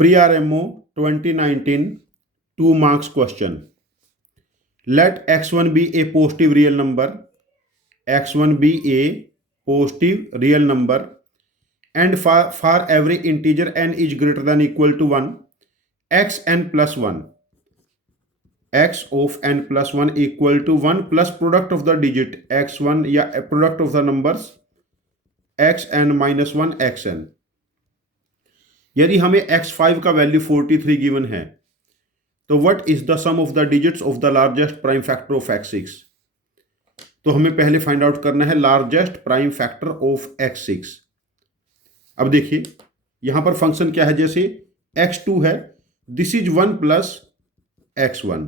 Pre-RMO 2019 2 marks question. Let x1 be a positive real number, x1 be a positive real number, and for every integer n is greater than equal to 1, xn plus 1, x of n plus 1 equal to 1 plus product of the digit x1 या product of the numbers xn minus 1 xn. यदि हमें x5 का value 43 given है तो what is the sum of the digits of the largest prime factor of x6। तो हमें पहले find out करना है largest prime factor of x6। अब देखिए यहां पर फंक्शन क्या है, जैसे x2 है, this is 1 plus x1,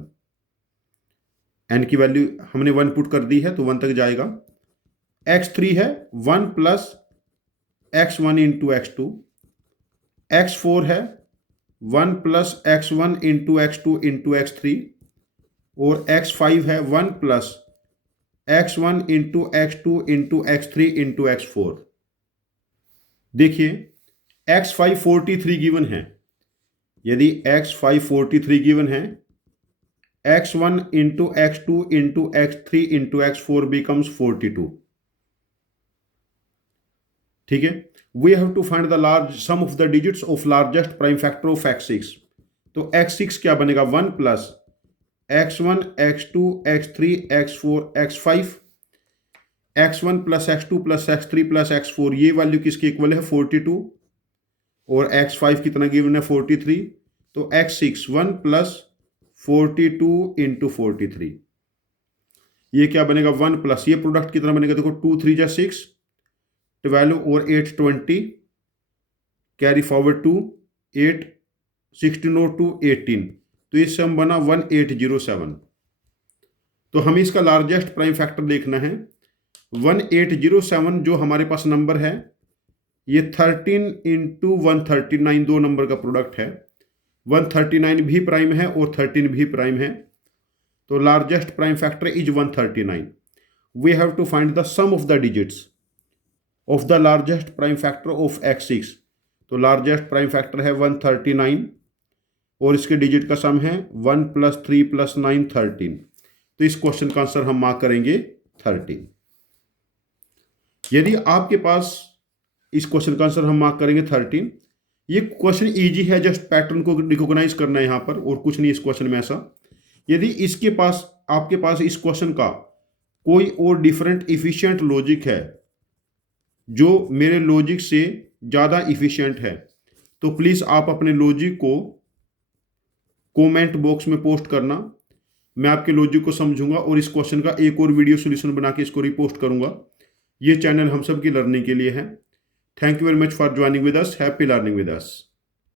n की वैल्यू हमने 1 पुट कर दी है तो 1 तक जाएगा। x3 है 1 plus x1 into x2, x4 है 1 plus x1 into x2 into x3, और x5 है 1 plus x1 into x2 into x3 into x4। देखिए x5 43 गिवन है, यदि x5 43 गिवन है, x1 into x2 into x3 into x4 becomes 42। ठीक है, we have to find the large sum of the digits of largest prime factor of x6। तो x6 क्या बनेगा, 1 plus x1 x2 x3 x4 x5, x1 plus x2 plus x3 plus x4, ये value किसके equal है 42, और x5 कितना given है 43, तो x6 1 प्लस 42 इंटू 43, ये क्या बनेगा 1 प्लस ये प्रोडक्ट कितना बनेगा, देखो 2 3 जा 6, 12 और 8 20, कैरी फॉरवर्ड टू 8, 16 और 2 18, तो ये सम बना 1807। तो हमें इसका लार्जेस्ट प्राइम फैक्टर देखना है 1807, जो हमारे पास नंबर है ये 13 इंटू 139 दो नंबर का प्रोडक्ट है, 139 भी प्राइम है और 13 भी प्राइम है, तो largest prime factor is 139। We have to find the sum of the digits of the largest prime factor of x6। तो लार्जेस्ट प्राइम फैक्टर है 139 और इसके डिजिट का सम है 1 प्लस 3 प्लस 9 13। तो इस क्वेश्चन का आंसर हम मार्क करेंगे 13। यदि आपके पास इस क्वेश्चन का आंसर हम मार्क करेंगे 13। ये क्वेश्चन इजी है, जस्ट पैटर्न को रिकॉग्नाइज करना है यहाँ पर, और कुछ नहीं इस क्वेश्चन में ऐसा। यदि इसके पास आपके पास इस क्वेश्चन का कोई और डिफरेंट इफिशिएंट लॉजिक है जो मेरे लॉजिक से ज़्यादा इफिशिएंट है, तो प्लीज़ आप अपने लॉजिक को कमेंट बॉक्स में पोस्ट करना। मैं आपके लॉजिक को समझूंगा और इस क्वेश्चन का एक और वीडियो सॉल्यूशन बना के इसको रिपोस्ट करूंगा। ये चैनल हम सब की लर्निंग के लिए है। Thank you very much for joining with us. Happy learning with us.